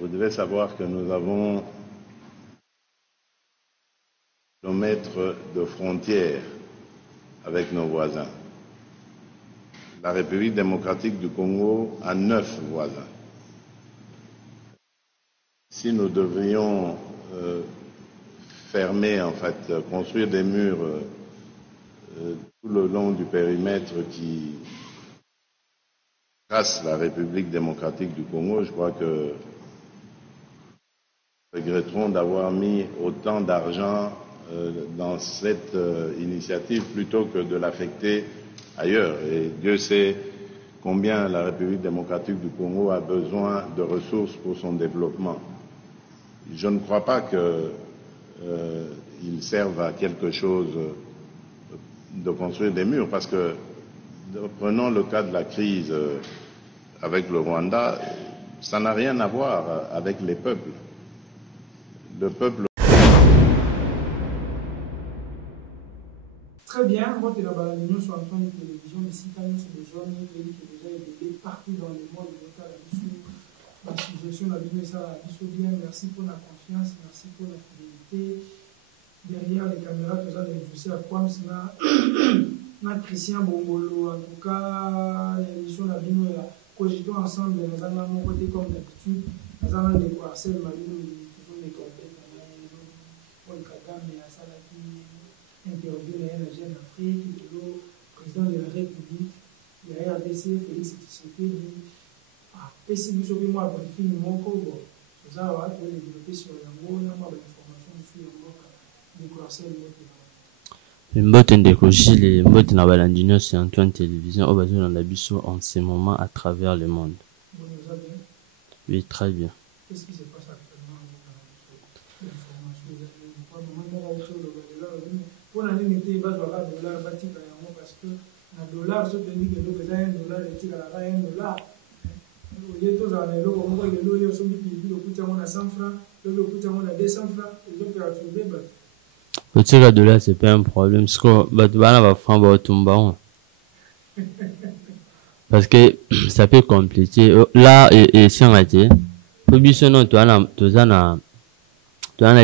Vous devez savoir que nous avons kilomètres de frontières avec nos voisins. La République démocratique du Congo a 9 voisins. Si nous devrions fermer, en fait, construire des murs tout le long du périmètre qui trace la République démocratique du Congo, je crois que nous regretterons d'avoir mis autant d'argent dans cette initiative plutôt que de l'affecter ailleurs. Et Dieu sait combien la République démocratique du Congo a besoin de ressources pour son développement. Je ne crois pas qu'il serve à quelque chose de construire des murs, parce que prenons le cas de la crise avec le Rwanda, ça n'a rien à voir avec les peuples. Le peuple. Très bien, moi, l'Union sur Antoine Télévision, ici, quand nous sommes des jeunes, pays qui déjà été partout dans le monde, la suggestion de la business à bien. Merci pour la confiance, merci pour la fidélité. Derrière les caméras, nous avons vu à quoi c'est Christian Bongolo, en tout cas, l'émission de la business, cogitons ensemble, nous avons mon côté comme d'habitude, nous avons des parcelles, nous les complètes, Paul Kagame, à Salaki, interview la jeune Afrique, le président de la République, la RDC, Félix Tshisekedi. Et si vous avez moi briefing mon cours, vous allez développer sur la mot, il y a moi l'information sur le mot décrocher le mot. Mbote Ndekoji, les mbote na balandino c'est Antoine Télévision, au besoin dans l'abissou en ce moment à travers le monde. Vous nous avez? Oui, très bien. Qu'est-ce qui se passe actuellement l'information? Pour l'année n'était pas dollar bâti parce que un dollar se tenait que nous faisons $1 et à $1. Au lieu de tout ça, le Congo est le sont du pays, le coût à 100 francs, le coût à 200 francs, et donc à trouver. Le tir de là, c'est pas un problème. Parce que Batbana va faire un tomba. Parce que ça peut compliquer. Là, et si on a dit, pour bien non, tu as la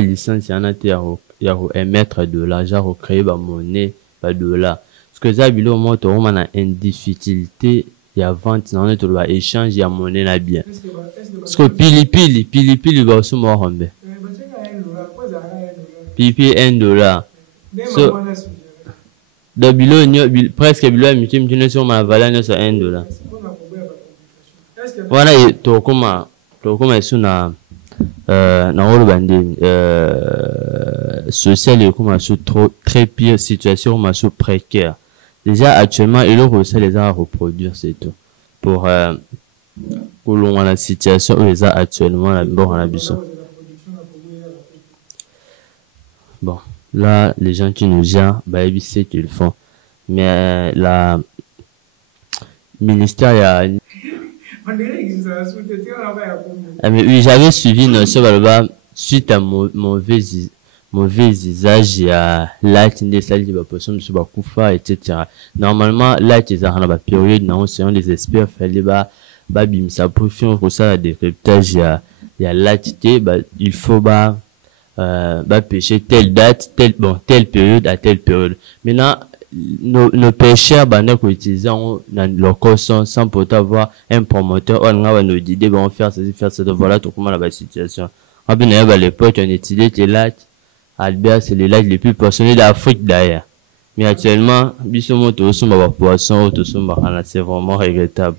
licence, il y a émettre de l'argent, pour créer la monnaie, pas de là. Parce que ça, il y a une difficulté. Il y a vente, il y a échange, il y a monnaie là bien. Parce que pili, il va aussi mourir. Pipi $1. So, de bilo, presque bilo, il y a sur ma valeur, c'est $1. Voilà, tokoma suna, na urban, social, et comme sous très pire situation, ma sous précaire. Déjà, actuellement, il réussit les à reproduire, c'est tout. Pour l'on a la situation où les a actuellement, la bon, la bon, là, les gens qui nous gèrent, bah, ils savent qu'ils font. Mais, la ministère, il y a, mais oui, j'avais suivi nos chevaux suite à mauvais usage, il y a light des salles de personnes sur Bakufa, etc. Normalement, light is a période, non, c'est un des experts, fallait bim, ça pour faire pour ça, des décryptage, il y a light, il faut pêcher telle date, telle période à telle période. Maintenant, nos pêcheurs, qu'on utilise dans leur course sans pourtant avoir un promoteur, on a nos idées, on faire ça, voilà, tout comment la situation. À l'époque, on utilisait les light. Albert, c'est les lacs les plus passionnés d'Afrique d'ailleurs. Mais actuellement, c'est vraiment regrettable.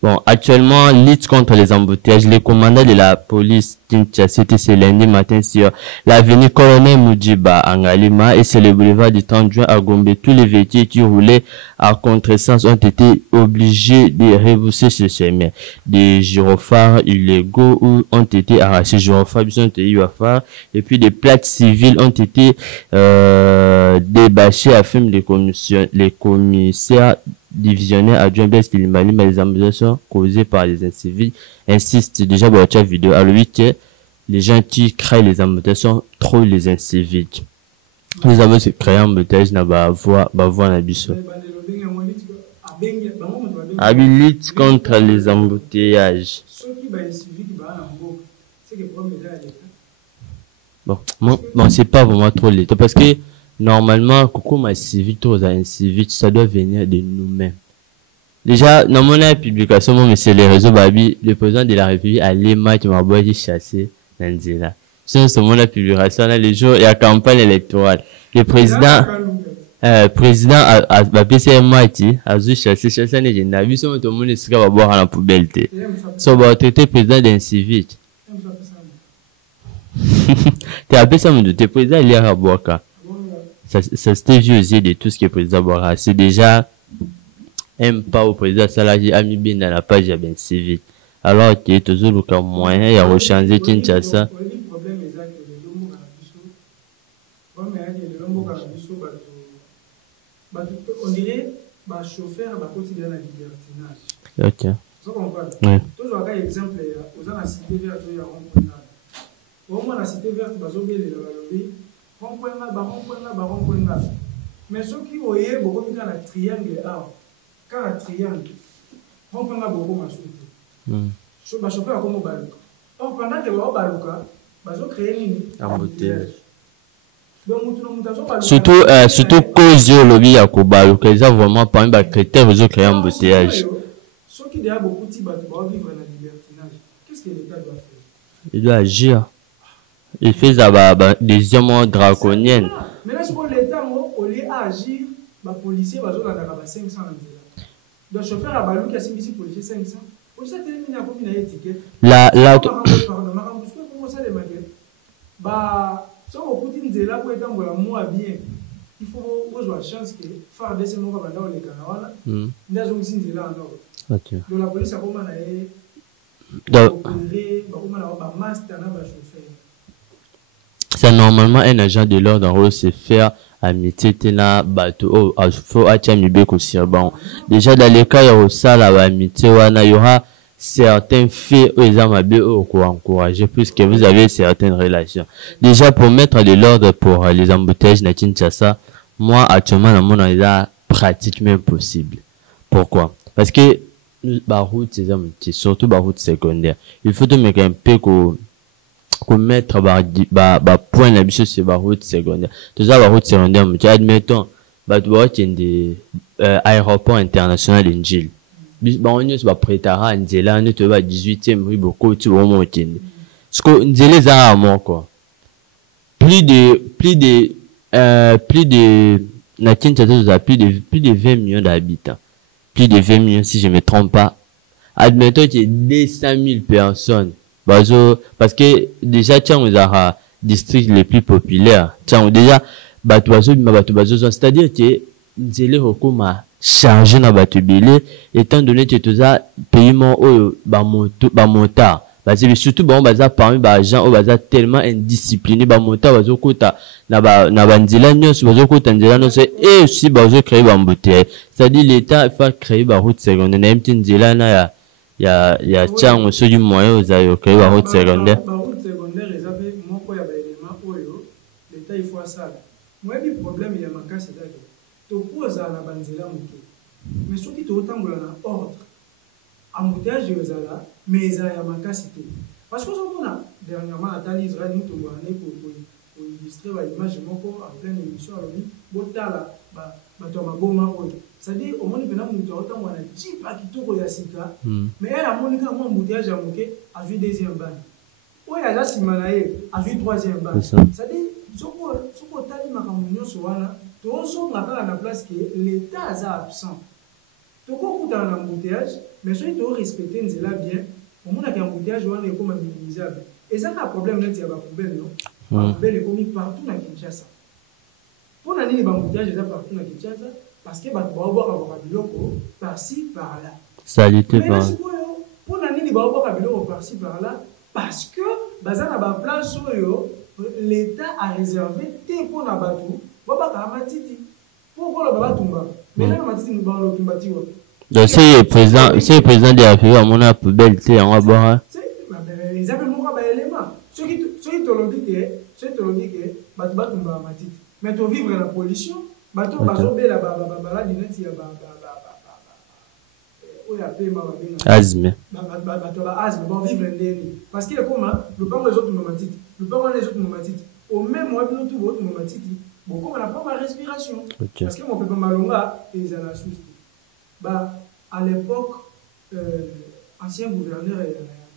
Bon, actuellement, lutte contre les embouteillages. Les commandants de la police Kinshasa étaient ce lundi matin sur l'avenue Colonel Mujiba à Ngalima et c'est le boulevard du 30 juin à Gombe. Tous les véhicules qui roulaient à contresens ont été obligés de repousser ce chemin. Des gyrophares illégaux ont été arrachés. Gyrophares, et puis des plaques civiles ont été débâchées afin les commissaires divisionnaire adjoint Blaise Kilimali, mais les améliorations causées par les incivils insistent déjà dans la vidéo à lui que les gens qui créent les améliorations trop les incivils. Nous avons créé un embouteillage na voie na biso. Habilite contre les embouteillages. qui va suivi qui va en gros, c'est que le problème est à l'État. Bon, c'est pas vraiment trop l'État parce que normalement, Coco m'a suivi, ça doit venir de nous-mêmes. Déjà, dans mon publication, mais c'est les réseaux Babi, le président de la République a les matchs qui m'a boîté chasser Nanzela. C'est mon publication, là, les jours, il y a campagne électorale. Le président, président a PC match, a vu chasser, les gens, a vu tout le monde se va boire à la poubelle. So, va traiter président d'un civique. T'as appelé ça, mon président, il y a à boire, ça c'était vieux aussi de tout ce qui est président Bora. C'est déjà un pas au président Salagi a mis bien dans la page à bien si vite. Alors qu'il y a toujours le moyen, il y a rechanger Kinshasa. On dirait que le chauffeur va continuer la libertinage. Ok. Vous comprenez? Oui. Toujours un exemple, aux gens à cité verte, il y a un point là. Au moins, la cité verte, il y a un point là. Mais ceux qui voyaient beaucoup de triangle, quand un triangle, on peut pas beaucoup m'assurer. Le chauffeur a comme balouka. Or, pendant que vous balouka, vous créez une embouteillage. Surtout cause de lobby à Kobalouka, ils ont vraiment pas un critère, vous créez un embouteillage. Ceux qui ont beaucoup de vivre dans la libertinage, qu'est-ce que l'État doit faire? Il doit agir. Il fait des décisions draconiennes. Mais là, ce l'État, au lieu d'agir, les policiers vont avoir 500 ans. Le chauffeur a balou qui a signé policier 500. Policier a terminé à combien d'étiquettes? Pardon, comment ça les maquettes? Si on peut dire là pour être moins bien, il faut avoir la chance que faire des séjours dans les canaux. Nous avons aussi là en ordre. Donc la police a comment c'est normalement un agent de l'ordre en se faire amitié tena bateau faut bon déjà dans les cas il y a ça la amitié il y aura certains faits où ils ont encourager puisque vous avez certaines relations déjà pour mettre de l'ordre pour les embouteillages na Kinshasa moi actuellement dans mon état pratiquement impossible. Pourquoi? Parce que route c'est surtout route secondaire il faut te mettre un peu qu'on mettre point la biche sur la route secondaire tout ça la route secondaire mais admettons tu vois qu'il y a des aéroport international en Gilles on est prétara en Zéla on est 18e rue beaucoup tu vois mon kindi ce que Nzélé ça à moi quoi plus de la Kinshasa a plus de 20 millions d'habitants plus de 20 millions si je me trompe pas admettons qu'il y a 200 000 personnes parce que déjà tiens on a district les plus populaires tiens déjà c'est-à-dire que Nzélé recommande chargé na batubile étant donné que tout ça paiement au motard parce que surtout parmi gens au tellement indiscipliné motard bazokota na banzila nyonso bazokota nzela nyonso et aussi créer embouteillage c'est-à-dire l'état il faut créer route secondaire na mti nzela na ya tiango so du moyen aux créer route secondaire route secondaire ils avaient mon quoi ya ba élément oyo l'état il faut ça moi le problème il y a makasi c'est to poza la banzela muke mais ceux qui te otambola na ordre embouteillage yozala mais ça ya makasi te parce que on a dernièrement atali Israël nous to wana pour illustrer l'image moko en pleine émission alors botala to maboma oyo c'est-à-dire au moins pena mutu otambola na jipa kitoko ya sika mais elle a monika mo embouteillage ya muke a vu deuxième bande oyo ya simana ye a vu troisième bande c'est-à-dire soko tali makambo nyonso wana on a la place que l'État est absent. Donc, on a un embouteillage, mais si on respecte Nzela bien, on a un embouteillage, on est comme minimisable. Et ça, un problème, il y a un poubelle, non? La poubelle est commis partout dans Kinshasa. Pour l'année, l'embouteillage est partout dans Kinshasa, parce que va avoir un biloko par-ci, par-là. Ça l'était pas. Pour l'année, il va avoir un biloko par-ci, par-là, parce que, dans la place où l'État a réservé des points à bateau. Donc c'est le président de la République, on a poubelle, on va boire. Ils avaient mon élément. Ceux qui te l'ont dit que mais tu vivre la pollution, tu vas la Azme. Parce qu'il est comme le banc les autres momentites, le banc les autres momentites. Au même moment, nous tous autres momentites, bon, comme on n'a pas ma respiration. Parce que mon papa Malonga et les anassus. À l'époque, ancien gouverneur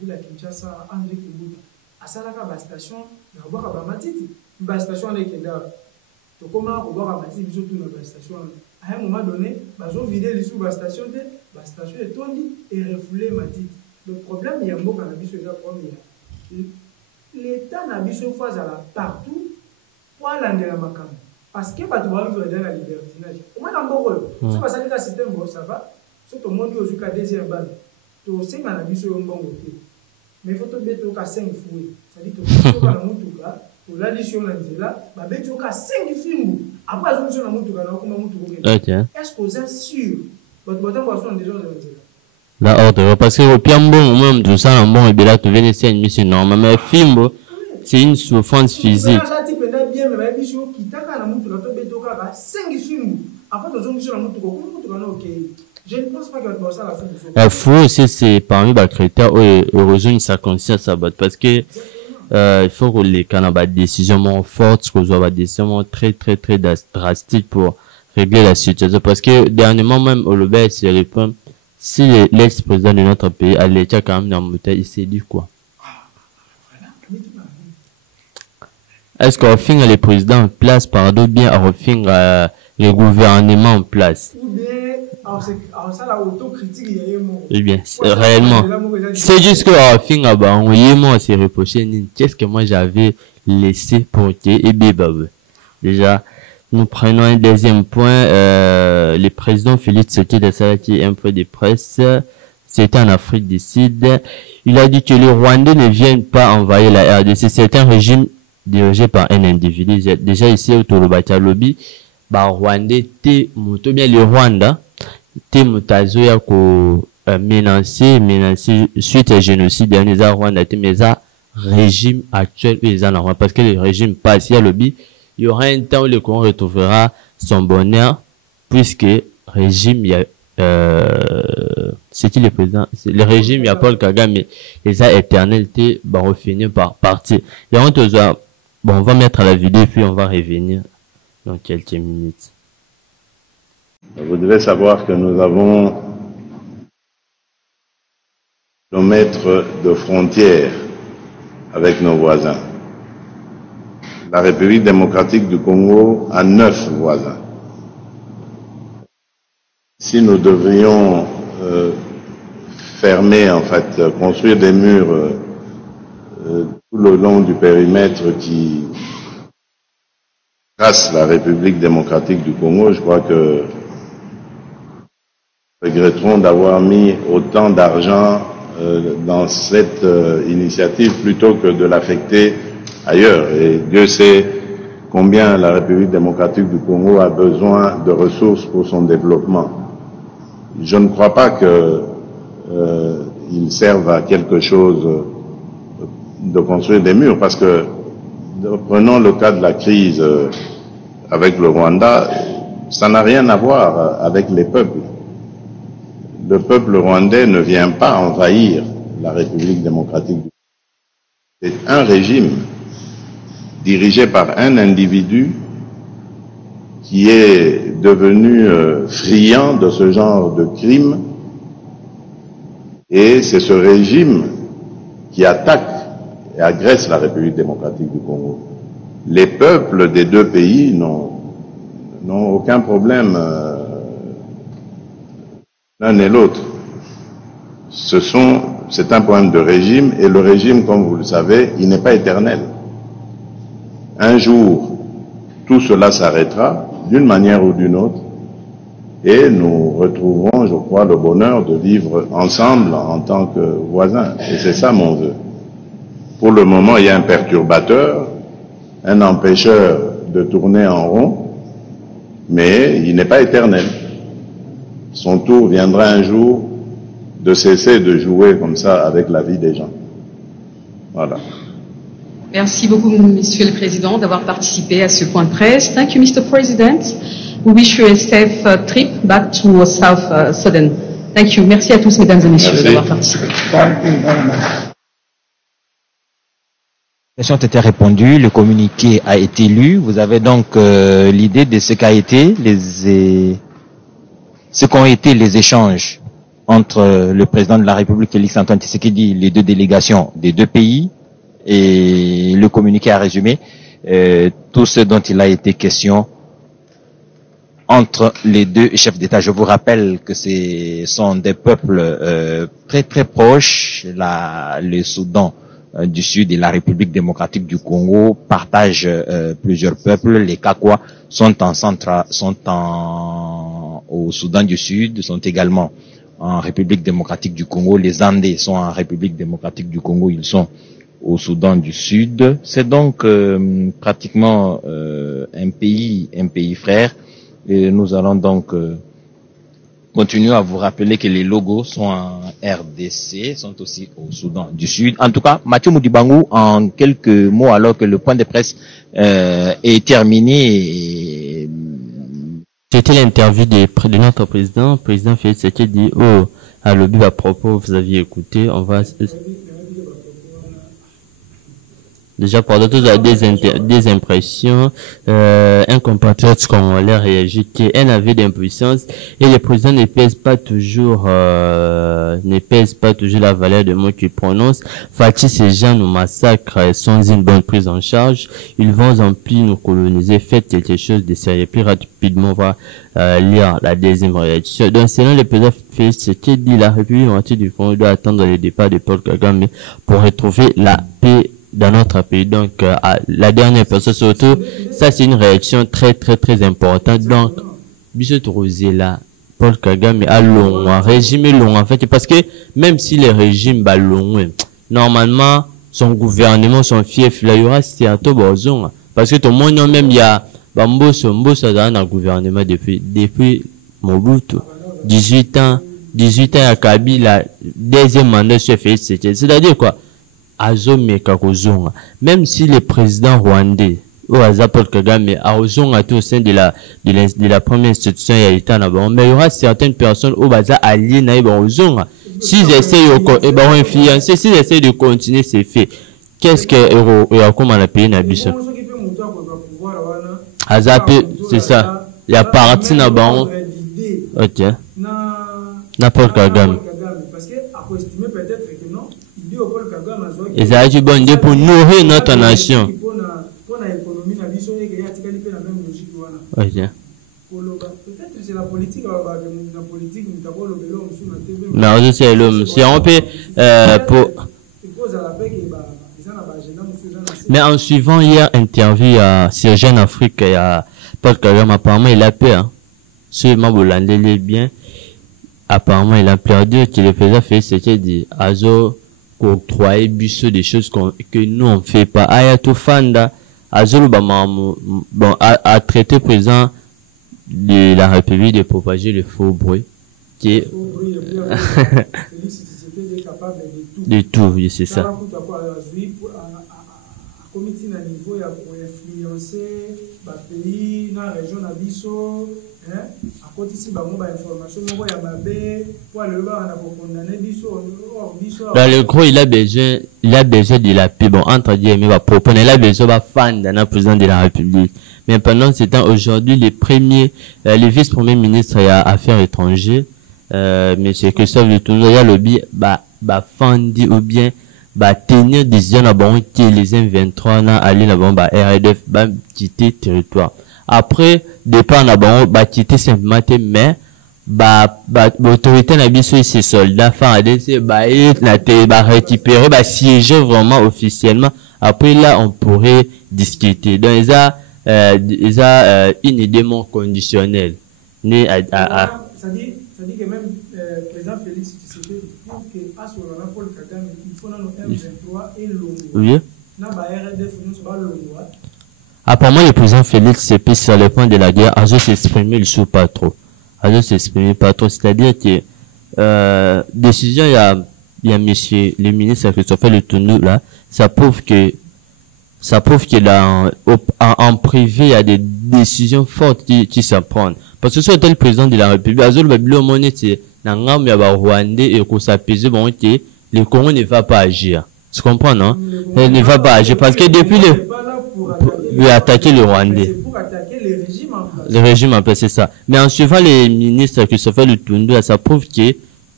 de la Kinshasa, André Kibuta, à Salaka, la station, il y a un matiti, la station avec les gars. Donc, comment on va ramasser les autres dans la station? À un moment donné, ils ont vidé les sous la station est tondue et refoulée matiti. Le problème, il y a un mot dans la vie sur la l'État n'a pas besoin de faire partout pour aller dans la macam. Parce que tu vas vivre dans la libertinage. Au moins, dans le rôle, si tu vas le système, ça va. Si tu montes jusqu'à deuxième balle, tu sais que tu as besoin de bon côté. Mais il faut te mettre au cas 5 fouets. C'est-à-dire que tu vas dans le cas, tu vas l'addition dans le là, tu vas au cas 5 films. Après, tu vas dans le cas, est-ce que vous êtes sûr? Votre bâton va faire des gens de la la ordre parce que au pire bon même tout ça bon et bien là tu viens c'est une mission normale mais film c'est une souffrance physique je ne pense pas que ça la fin faut aussi c'est parmi les critères heureusement sa conscience parce que il faut que les canaux décision forte que soit décision très drastique pour régler la situation parce que dernièrement même au Lobé c'est le point. Si l'ex-président de notre pays a l'état quand même dans le moteur, il s'est dit quoi? Est-ce qu'on finit les présidents en place, pardon, bien on finit le gouvernement en place? Ou bien, ça la autocritique, eh bien, réellement. C'est juste qu'on finit à on s'est reproché, qu'est-ce que moi j'avais laissé porter et bien, déjà, nous prenons un deuxième point. Le président Félix Tshisekedi, un peu de presse, c'était en Afrique du Sud. Il a dit que les Rwandais ne viennent pas envahir la RDC. C'est un régime dirigé par un individu. Déjà ici au Tolobata Lobby, Rwandais, tout bien le Rwanda, mutazo ya ko menacer suite au génocide des Rwanda, mais ça régime actuel parce que le régime passe à Lobby. Il y aura un temps où le Congo retrouvera son bonheur, puisque régime, il y a, c'est qui le président? Le régime, il y a Paul Kagame, les a éternalité, on finit par partir. Et on va mettre la vidéo, puis on va revenir dans quelques minutes. Vous devez savoir que nous avons kilomètres de frontières avec nos voisins. La République démocratique du Congo a 9 voisins. Si nous devrions fermer, en fait, construire des murs tout le long du périmètre qui casse la République démocratique du Congo, je crois que nous regretterons d'avoir mis autant d'argent dans cette initiative plutôt que de l'affecter ailleurs. Et Dieu sait combien la République démocratique du Congo a besoin de ressources pour son développement. Je ne crois pas qu'ils servent à quelque chose de construire des murs, parce que prenons le cas de la crise avec le Rwanda, ça n'a rien à voir avec les peuples. Le peuple rwandais ne vient pas envahir la République démocratique du Congo. C'est un régime dirigé par un individu qui est devenu friand de ce genre de crimes, et c'est ce régime qui attaque et agresse la République démocratique du Congo. Les peuples des deux pays n'ont aucun problème l'un et l'autre. C'est un problème de régime, et le régime, comme vous le savez, il n'est pas éternel. Un jour, tout cela s'arrêtera d'une manière ou d'une autre, et nous retrouverons, je crois, le bonheur de vivre ensemble en tant que voisins. Et c'est ça mon vœu. Pour le moment, il y a un perturbateur, un empêcheur de tourner en rond, mais il n'est pas éternel. Son tour viendra un jour de cesser de jouer comme ça avec la vie des gens. Voilà. Merci beaucoup, Monsieur le Président, d'avoir participé à ce point de presse. Thank you, Mr. President. We wish you a safe trip back to South Sudan. Thank you. Merci à tous, mesdames et messieurs, Merci. d'avoir participé. Les questions ont été répondues, le communiqué a été lu. Vous avez donc l'idée de ce qu'a été ce qu'ont été les échanges entre le président de la République, Félix Antoine Tshisekedi, les deux délégations des deux pays, et le communiqué a résumé tout ce dont il a été question entre les deux chefs d'État. Je vous rappelle que ce sont des peuples très très proches. Le Soudan du Sud et la République démocratique du Congo partagent plusieurs peuples. Les Kakwa sont au Soudan du Sud, sont également en République démocratique du Congo. Les Andés sont en République démocratique du Congo, ils sont au Soudan du Sud. C'est donc pratiquement un pays frère. Et nous allons donc continuer à vous rappeler que les logos sont en RDC, sont aussi au Soudan du Sud. En tout cas, Mathieu Moudibangou, en quelques mots, alors que le point de presse est terminé. C'était l'interview de notre président. Le président Félix Tshisekedi dit, à l'objet à propos, vous aviez écouté, on va... Déjà, pendant toutes des impressions, un compatriote congolais réagit qu'un avis d'impuissance et le président ne pèse pas toujours la valeur des mots qu'il prononce. Fatih, ces gens nous massacrent sans une bonne prise en charge. Ils vont en plus nous coloniser. Faites quelque chose de sérieux. Plus rapidement, on va lire la deuxième réaction. Donc, selon le président Félix Tshisekedi, la République démocratique du Congo doit attendre le départ de Paul Kagame pour retrouver la paix dans notre pays. Donc, la dernière personne, surtout, ça c'est une réaction très très très importante. Donc, Bissot Rosela, Paul Kagame a long, un régime long en fait, parce que même si le régime va long, normalement, son gouvernement, son fief, là, il y aura certes besoin. Parce que tout le monde, même, il y a, Mbosso dans le gouvernement depuis Mobutu, 18 ans à Kabila, deuxième mandat sur Félix Tshisekedi. C'est-à-dire quoi? Même si le président rwandais Paul Kagame a tout au sein de la première institution mais il y aura certaines personnes au baza alliées s'ils essayent de continuer ces faits, qu'est-ce que comment la pays n'a ça c'est ça, il y a parti na bon ok na Paul Kagame et ça a été bon Dieu pour nourrir notre nation. Mais c'est l'homme. Si on peut mais en suivant hier interview à Jeune Afrique et à Paul Kagame, apparemment il a peur. Sûrement vous l'entendez bien. Apparemment il a perdu que le président fait c'était dit Azo octroyer Bissot des choses que nous on fait pas. Ayatou Fanda Azolo bon a traité président de la République de propager le faux bruit qui est de tout, oui, c'est ça. Dans le gros, il a besoin de la paix. Bon, entre Dieu, mais va proposer, il a besoin de fan d'un président de la République. Mais pendant ce temps, aujourd'hui, les vice-premiers ministres à affaires étrangères, monsieur Christophe Lutunzo, il y a le fandi ou bien, tenir décision à bon que les M23 na aller na bon RDF quitter territoire. Après départ na bon quitter simplement mais autorité na biso ces soldats FARDC récupérer siéger vraiment officiellement. Après là on pourrait discuter. Donc ils a une idée moins conditionnelle. Ça dit que même président Félix Tshisekedi pour que Asolana Paul Kagame il faut dans le M23 et Longwa. Oui. Na RDF nous pas Longwa. Apparemment le président Félix c'est plus sur le point de la guerre, Azo s'exprimer il sous pas trop. Azo s'exprimer pas trop, c'est-à-dire que décision il y a monsieur le ministre Christophe Lutundu là, ça prouve que en privé il y a des décisions fortes qui s'en prennent. Parce que soit tel président de la République, Azol Babilo Monet, Nangam ya ba Rwandais et qu'on s'apaise bon que le Congo ne va pas agir. Tu comprends, non? Il ne va pas agir parce que depuis le attaquer le Rwandais. C'est pour attaquer les régimes en place. Le régime en place, c'est ça. Mais en suivant les ministres qui se fait le Tundu, ça prouve que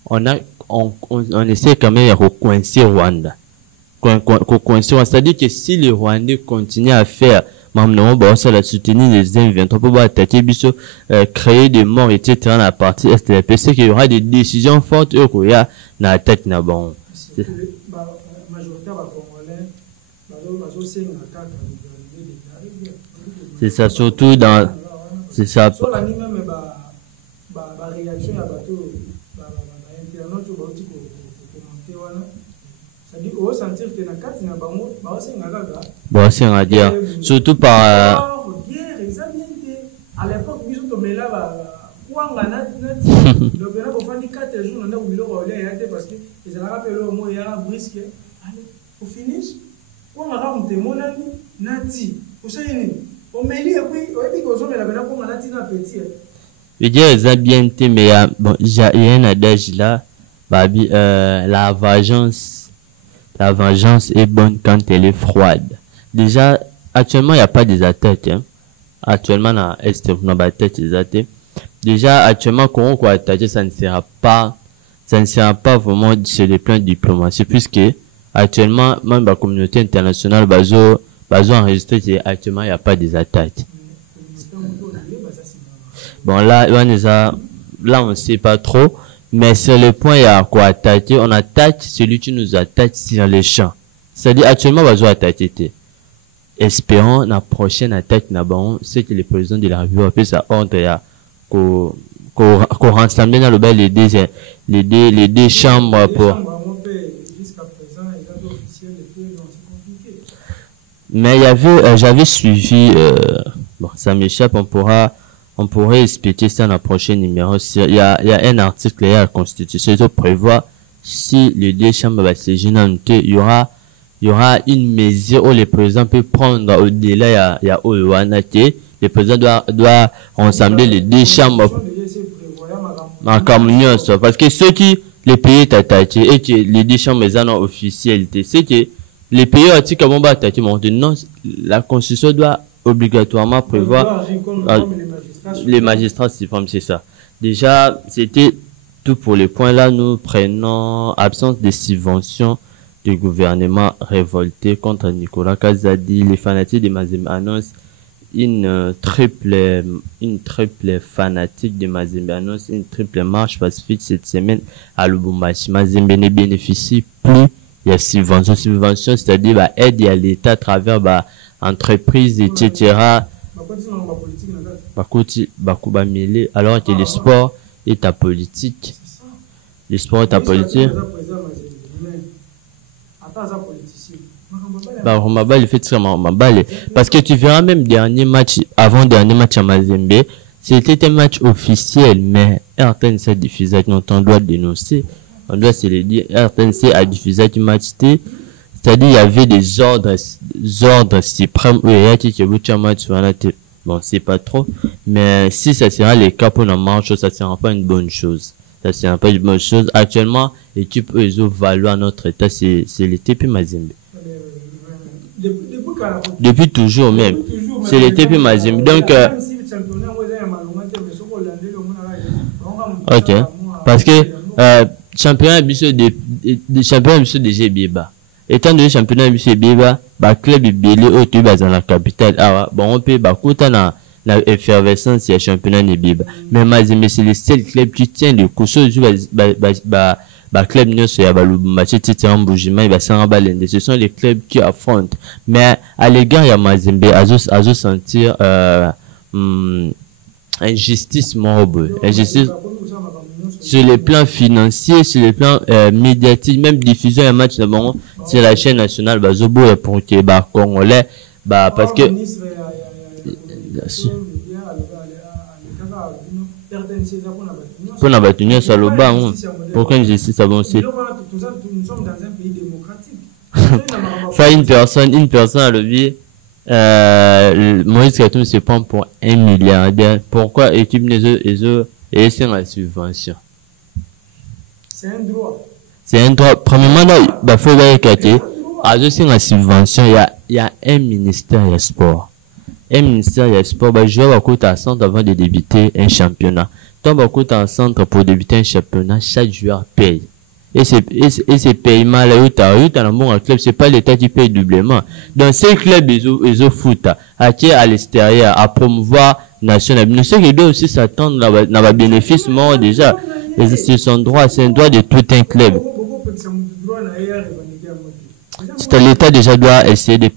on essaie quand même de coincer Rwanda. C'est-à-dire que si les Rwandais continuent à faire, maintenant, bon, ça la soutenir les M23 pour attaquer, créer des morts, etc. dans la partie est de la PC, qu'il y aura des décisions fortes, il y a dans la tête, na bon. C'est ça, surtout dans, c'est ça. Bon, c'est à dire, surtout par, à l'époque, nous sommes là, parce que les Arabes ont un brisque. Allez, au finish, on a raconté mon ami, Nati, vous savez, on met les je veux dire, ça bien été, mais bon, il y a un adage là, babi, la vengeance est bonne quand elle est froide. Déjà, actuellement, il n'y a pas des attaques, hein. Actuellement, dans l'Est, on n'a pas des attaques. Déjà, actuellement, quand on va attaquer, ça ne sera pas vraiment sur le plan diplomatique, puisque actuellement, même la communauté internationale, bazo enregistré, actuellement, il n'y a pas des attaques. Bon, là, on ne sait pas trop, mais sur le point, il y a quoi attaquer. On attaque celui qui nous attaque sur les champs. C'est-à-dire, actuellement, bazo attaquer. Espérons, la prochaine attaque, c'est que le président de la République a ça ordre, qu'on rassemble dans le bas les deux chambres pour. Mais il y avait, j'avais suivi, bon, ça m'échappe, on pourrait expliquer ça dans le prochain numéro. Il y a un article, à la Constitution, qui prévoit, si les deux chambres va se gêner, il y aura une mesure où le président peut prendre au-delà, il y a le président doit rassembler les deux chambres en communion, parce que ceux qui, les pays est attaqué et que les deux chambres sont en officialité, c'est que les pays ont dit comment va attaquer, non, la Constitution doit obligatoirement prévoir, les magistrats, c'est ça. Déjà, c'était tout pour les points là, nous prenons absence de subventions du gouvernement révolté contre Nicolas Kazadi, les fanatiques de Mazembe annoncent une triple fanatique de Mazembe annonce une triple marche pacifique cette semaine à Lubumbashi. Mazembe ne bénéficie plus il y a subvention, c'est-à-dire aide à l'État à travers entreprises, etc. Alors que le sport est à politique. Le sport est à politique. Il fait très mal. Parce que tu verras même avant-dernier match à Mazembe, c'était un match officiel, mais RTNC a diffusé, on doit dénoncer. On doit se le dire, RTNC a diffusé du match T. C'est-à-dire, il y avait des ordres suprêmes où il y a qui match sur la tête. Bon, c'est pas trop. Mais si ça sera le cas pour la marche, ça sera pas une bonne chose. Ça sera pas une bonne chose. Actuellement, l'équipe ESO valoir notre état, c'est le TP Mazembe. Depuis toujours même. C'est le TP Mazembe. Donc, ok. Parce que, championnat de déjà Biba. Étant donné championnat de Biba, club est belé au tu dans la capitale. Bon, on peut, na effervescence, il y a championnat de Biba. Mais Mazembe, c'est le seul club qui tient le coup. Club Nyos, il y a Lubumbashi, Titi Mboujima, il va s'en balender. Ce sont les clubs qui affrontent. Mais, à l'égard, il y a Mazembe, à sentir, injustice morale. Injustice, sur le plan financier, sur le plan médiatique, même diffusion un match d'abord sur la chaîne nationale, Zobo est pour que Congolais, parce que pour la bataille sur le bas, pourquoi une justice avancée? Nous sommes dans un pays démocratique. Ça, une personne a levé, Moïse Katumbi se prend pour 1 milliardaire. Pourquoi équipe les et c'est la subvention? C'est un droit. C'est un droit. Premièrement, là, il faut voir que, à la subvention, il y a un ministère de sport. Un ministère de sport, bah, joueur va coûter à centre avant de débuter un championnat. Toi, va coûter en centre pour débuter un championnat, chaque joueur paye. Et ces paiements-là, dans le monde club, c'est pas l'État qui paye doublement. Dans ces clubs, ils ont foot, à l'extérieur, à promouvoir national. Nous savons qu'ils doivent aussi s'attendre dans le bénéfice, moi, déjà. Et c'est son droit, c'est un droit de tout un club. C'est l'État déjà doit essayer de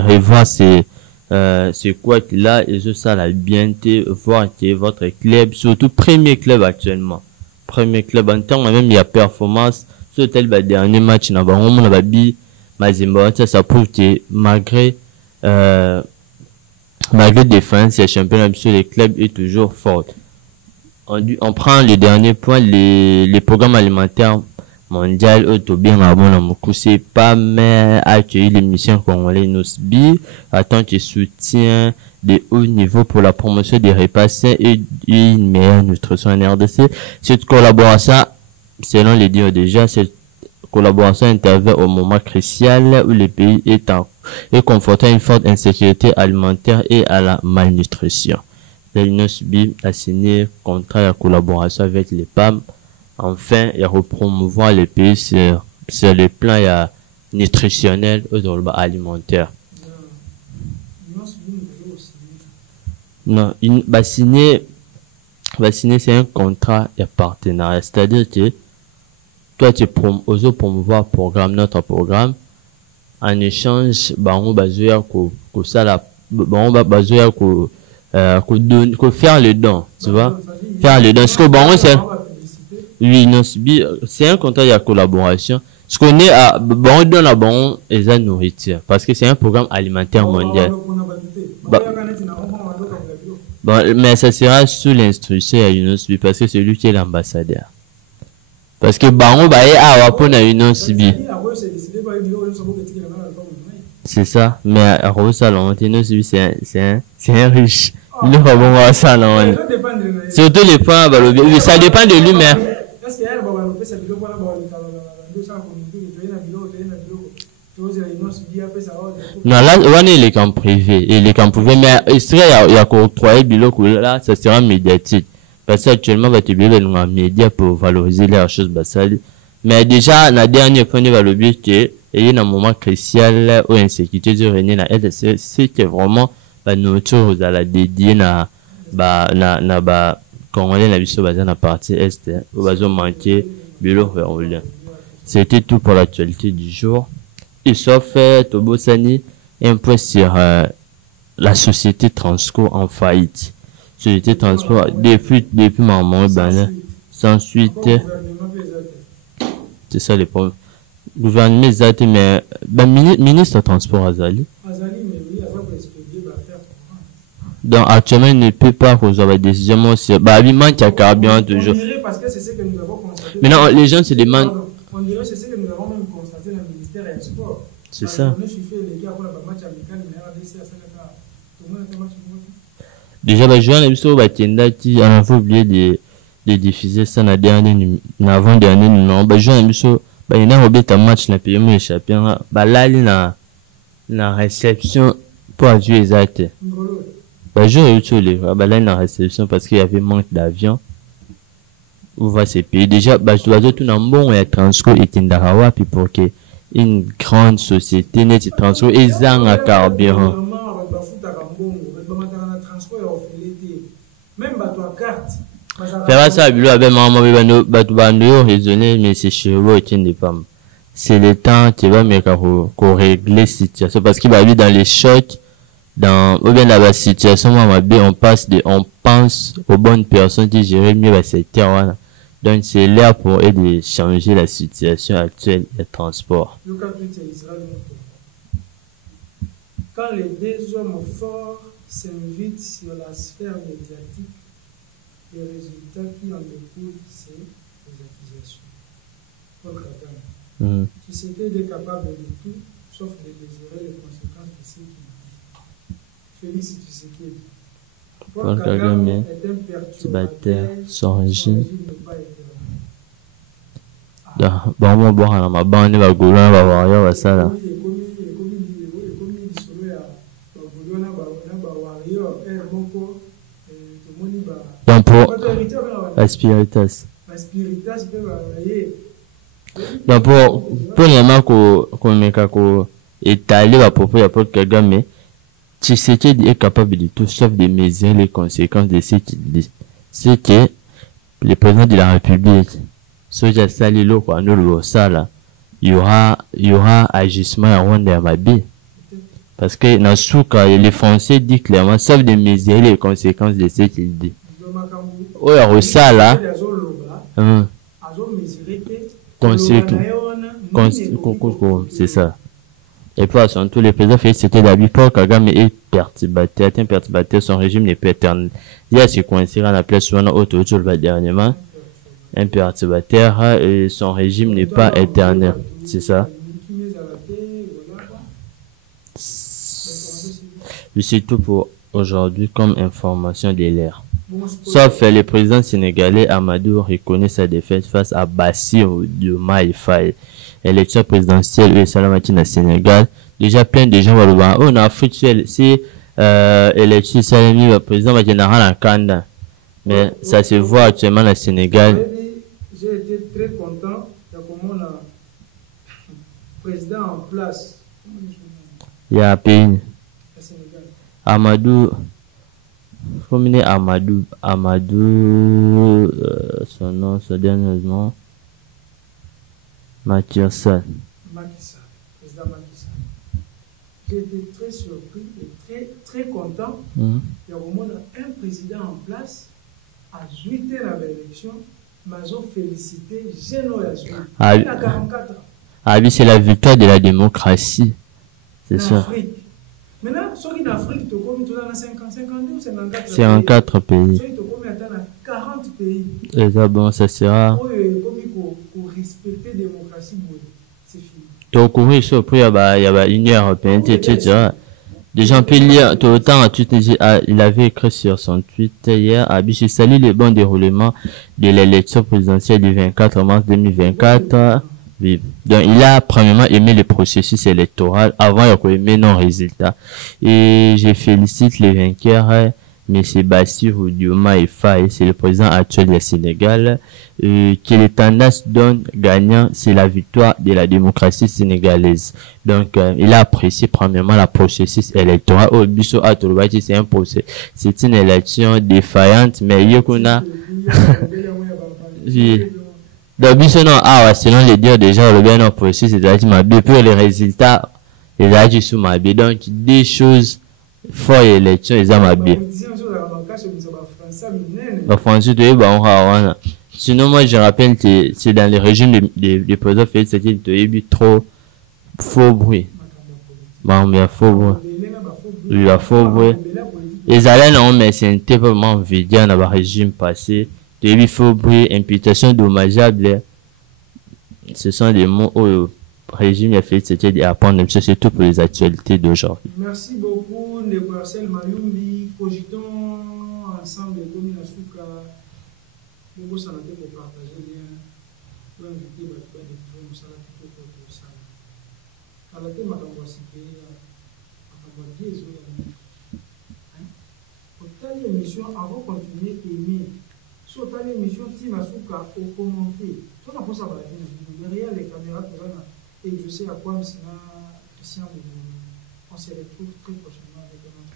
revoir c'est quoi qu'il a, et ça la bien voir que votre club, surtout premier club actuellement. Premier club en temps même il y a performance sur tel dernier match na ba on a bi Mazimba ça prouve que malgré défense le championnat sur les clubs est toujours fort. On prend le dernier point, les programmes alimentaires mondial autobien avant c'est pas mais accueillir l'émission congolais Nosbi attend que soutien de haut niveau pour la promotion des repas sains et une meilleure nutrition en RDC. Cette collaboration, selon les dires déjà, cette collaboration intervient au moment crucial où le pays est confronté à une forte insécurité alimentaire et à la malnutrition. L'UNOSBI a signé contrat de collaboration avec les PAM. Enfin, il repromouvoir le pays sur le plan nutritionnel ou dans le alimentaire. Non, signer, c'est un contrat de partenariat. C'est-à-dire que toi, tu oses promouvoir notre programme. En échange, on va faire le don, tu vois? Faire le don. Parce que c'est, oui, non, c'est un contrat de collaboration. Ce qu'on est on donne à et nourriture. Parce que c'est un programme alimentaire mondial. Mais ça sera sous l'instruction à UNOSBI parce que c'est lui qui est l'ambassadeur. Parce que c'est ça, mais à UNOSBI c'est un riche. Il va ça non. Surtout les points ça dépend de lui mais non, là, on est les camps privés. Et les camps privés, mais il y a qu'octroyer biloko là, ça sera médiatique. Parce qu'actuellement, va te bien dans les médias pour valoriser les choses basales. Mais déjà, la dernière fois, on va le dire que, il y a un moment crucial où l'insécurité de régner na RDC, c'est que vraiment, nourriture, vous allez dédier quand on est la vie basée na partie est, où va manquer, biloko vers. C'était tout pour l'actualité du jour. Et sauf Tobosani, un point sur la société Transco en faillite. Société Transco, depuis maman, sans suite, c'est ça les problèmes. Gouvernement Zate, mais ministre transport Azali. Donc actuellement, il ne peut pas recevoir des décisions. Il manque à carburant toujours. Maintenant, les gens se demandent. On dirait que c'est ce que nous avons même constaté dans le ministère des Sports. C'est ça. Déjà, les joueurs qui on a oublié de diffuser ça dans l'avant-dernier numéro. Les joueurs il y a un match dans le pays échappé. Là, il y a la réception pour jouer les actes. Les joueurs là, il y a la réception parce qu'il y avait manque d'avion. Où va ces pays? Déjà, je dois dire tout un bon et Transco et Tindarawa, puis pour que une grande société n'est Transco et zang à carburant. Faire ça, bilo avec maman, bando, raisonner, mais c'est chez vous, c'est le temps qui va me régler la situation. Parce qu'il va aller dans les chocs, ou bien dans la situation, on pense aux bonnes personnes qui gèrent mieux la secteur. Donc, c'est là pour aider à changer la situation actuelle des transports. Quand les deux hommes forts s'invitent sur la sphère médiatique, les résultats qui en découlent, c'est les accusations. Paul Kagame. Tu sais qu'il est capable de tout, sauf de désirer les conséquences de ce qu'il dit. Félix Tshisekedi. Paul Kagame est un perturbateur sans régime. Bon, bon, on m'a banni, va gouler, va voir, ça là. Donc pour Aspiritas. Donc pour les gens qu'on étaler à propos de Paul Kagame, Tshisekedi est capable de tout sauf de mesurer les conséquences de ce qu'il dit. C'est que le président de la République, Soja Salilo, quoi, nous le ça il y aura agissement à Rwanda Mabi. Parce que dans ce cas, les Français disent clairement, sauf de mesurer les conséquences de ce qu'il dit. Oh, il y a ça là. C'est ça. Et puis, tous les présidents c'était d'habitude, Paul Kagame est perturbateur, son régime n'est pas éternel. Il y a ce qu'on s'est appelé souvent autour dernièrement, un perturbateur, et son régime n'est pas éternel. C'est ça. C'est tout pour aujourd'hui comme information de l'air. Sauf le président sénégalais Amadou reconnaît sa défaite face à Bassirou Diomaye Faye. Élection présidentielle et Salamati au Sénégal. Déjà plein de gens vont le voir. En Afrique, c'est élection Salami, le président va général en Kanda. Mais ça se voit actuellement au Sénégal. J'ai été très content de comment le président en place. Il y a un pays. Amadou. Comme Amadou, son nom, son dernier nom. Macky Sall. Président Macky Sall. J'ai été très surpris et très content. Il y a au moins un président en place à jouer l'élection, mais félicité, il a 44 ans. Ah oui, c'est la victoire de la démocratie. C'est ça. Maintenant, ceux qui en Afrique, tu as 52 ou 54 pays. 54 pays. Ceux qui ont 40 pays. Et ça, bon, ça sera. Pour respecter la démocratie, c'est fini. Donc, oui, il y a l'Union européenne, etc. Des gens peuvent lire tout le temps, il avait écrit sur son tweet hier, je salue le bon déroulement de l'élection présidentielle du 24 mars 2024. Oui. Donc, il a premièrement aimé le processus électoral avant il a aimé nos résultats. Et je félicite les vainqueurs, M. Bassirou Diomaye Faye, c'est le président actuel du Sénégal, que les tendances donnent gagnant, c'est la victoire de la démocratie sénégalaise. Donc, il a apprécié premièrement la processus électoral. Au Bisso Atourbati, c'est un procès, c'est une élection défaillante, mais il y a donc, non, selon les dires déjà, le bien processus, c'est-à-dire, pour les résultats, les agis sous ma vie. Donc, des choses, faut élection, ils ont ma vie. Sinon, moi, je rappelle que c'est dans le régime des présidents faits, c'était trop faux bruit. Bon, mais faux bruit. Il y a faux bruit. Les allènes non, mais c'est un peu vraiment vidé dans le régime passé. Il faut bruit, imputation dommageable. Ce sont des mots où le régime a fait, c'était d'apprendre, surtout pour les actualités d'aujourd'hui. Merci beaucoup, Marcel Mayumbi. Cogitons ensemble les communes à Souka. Nous allons partager bien. Nous allons inviter les gens de faire des ça. À la thème, on va citer, on va dire, pour telle émission, avant de continuer à aimer. Sur ta émission, si ma souka au commenté, on a pensé à la derrière les caméras, et je sais à quoi c'est Christian, on se retrouve très prochainement avec un